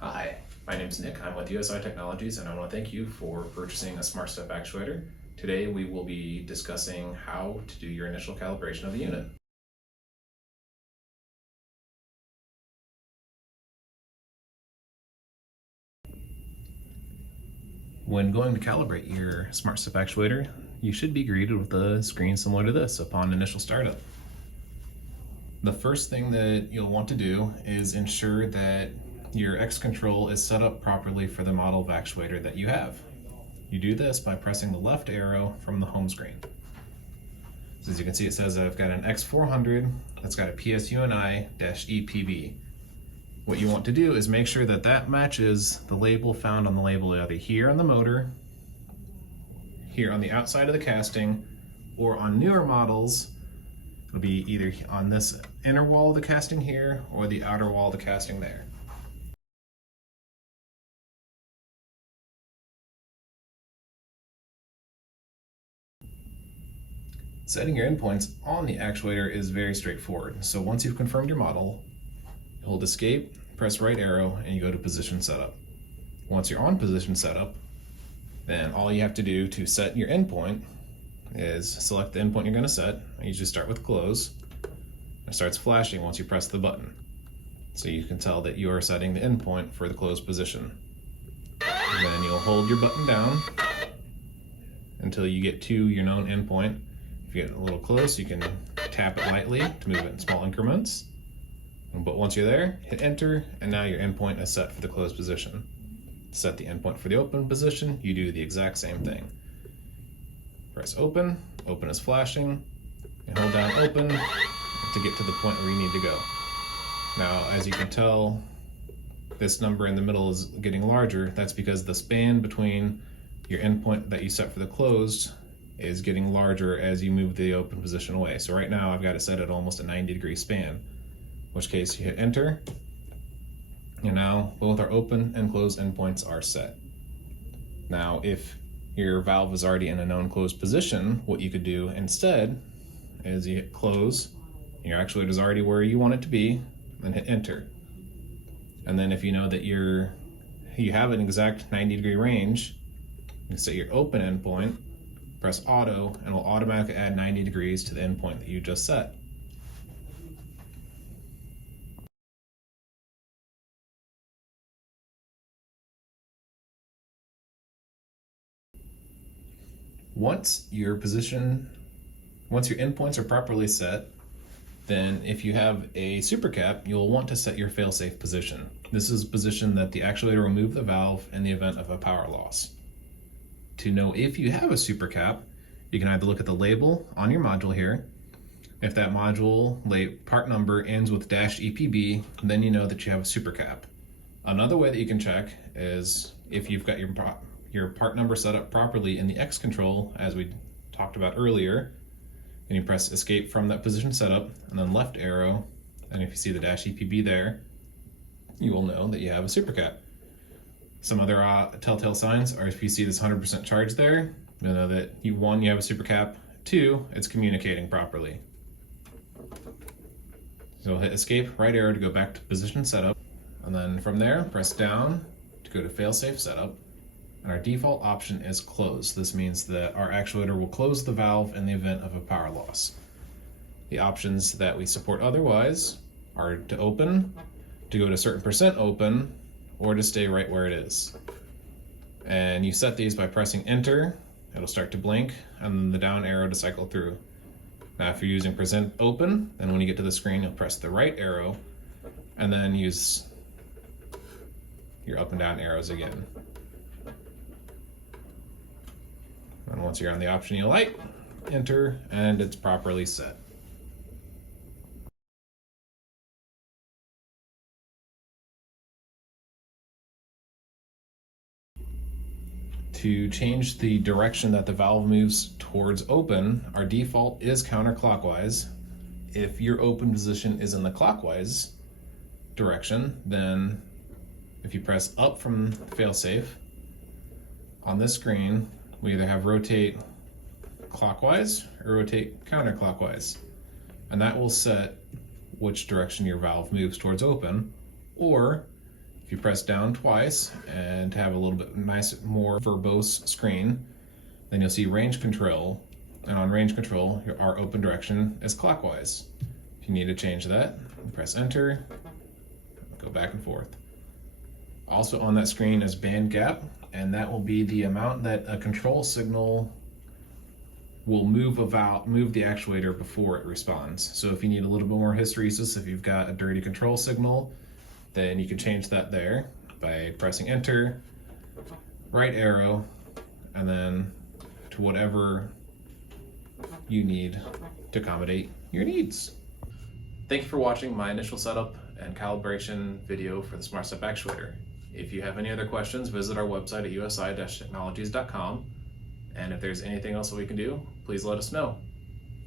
Hi, my name is Nick. I'm with USI Technologies, and I want to thank you for purchasing a SmartStep Actuator. Today we will be discussing how to do your initial calibration of the unit. When going to calibrate your SmartStep Actuator, you should be greeted with a screen similar to this upon initial startup. The first thing that you'll want to do is ensure that your X control is set up properly for the model of actuator that you have. You do this by pressing the left arrow from the home screen. So as you can see, it says I've got an X400 that's got a PSUNI-EPB. What you want to do is make sure that that matches the label found on the label either here on the motor, here on the outside of the casting, or on newer models, it'll be either on this inner wall of the casting here or the outer wall of the casting there. Setting your endpoints on the actuator is very straightforward. So once you've confirmed your model, hold escape, press right arrow, and you go to position setup. Once you're on position setup, then all you have to do to set your endpoint is select the endpoint you're going to set. I usually start with close. It starts flashing once you press the button. So you can tell that you are setting the endpoint for the closed position. And then you'll hold your button down until you get to your known endpoint. If you get a little close, you can tap it lightly to move it in small increments. But once you're there, hit enter, and now your endpoint is set for the closed position. To set the endpoint for the open position, you do the exact same thing. Press open, open is flashing, and hold down open to get to the point where you need to go. Now, as you can tell, this number in the middle is getting larger. That's because the span between your endpoint that you set for the closed is getting larger as you move the open position away. So right now I've got it set at almost a 90-degree span, in which case you hit enter, and now both our open and closed endpoints are set. Now, if your valve is already in a known closed position, what you could do instead is you hit close, your actuator is already where you want it to be, then hit enter. And then if you know that you have an exact 90-degree range, you set your open endpoint, press auto, and it will automatically add 90 degrees to the endpoint that you just set. Once your endpoints are properly set, then if you have a supercap, you'll want to set your fail-safe position. This is a position that the actuator will move the valve in the event of a power loss. To know if you have a supercap, you can either look at the label on your module here. If that module part number ends with -EPB, then you know that you have a supercap. Another way that you can check is if you've got your part number set up properly in the X control, as we talked about earlier, and you press escape from that position setup and then left arrow, and if you see the -EPB there, you will know that you have a supercap. Some other telltale signs are if you see this 100% charge there, you'll know that one, you have a supercap, two, it's communicating properly. So hit escape, right arrow to go back to position setup, and then from there, press down to go to fail-safe setup, and our default option is close. This means that our actuator will close the valve in the event of a power loss. The options that we support otherwise are to open, to go to a certain percent open, or to stay right where it is. And you set these by pressing enter, it'll start to blink, and then the down arrow to cycle through. Now if you're using percent open, then when you get to the screen, you'll press the right arrow, and then use your up and down arrows again. And once you're on the option you like, enter, and it's properly set. To change the direction that the valve moves towards open, our default is counterclockwise. If your open position is in the clockwise direction, then if you press up from failsafe, on this screen, we either have rotate clockwise or rotate counterclockwise. And that will set which direction your valve moves towards open, or If you press down twice and have a little bit nice, more verbose screen, then you'll see range control. And on range control, our open direction is clockwise. If you need to change that, press enter, go back and forth. Also on that screen is band gap, and that will be the amount that a control signal will move the actuator before it responds. So if you need a little bit more hysteresis, if you've got a dirty control signal, then you can change that there by pressing enter, right arrow, and then to whatever you need to accommodate your needs. Thank you for watching my initial setup and calibration video for the SmartStep Actuator. If you have any other questions, visit our website at usi-technologies.com. And if there's anything else that we can do, please let us know.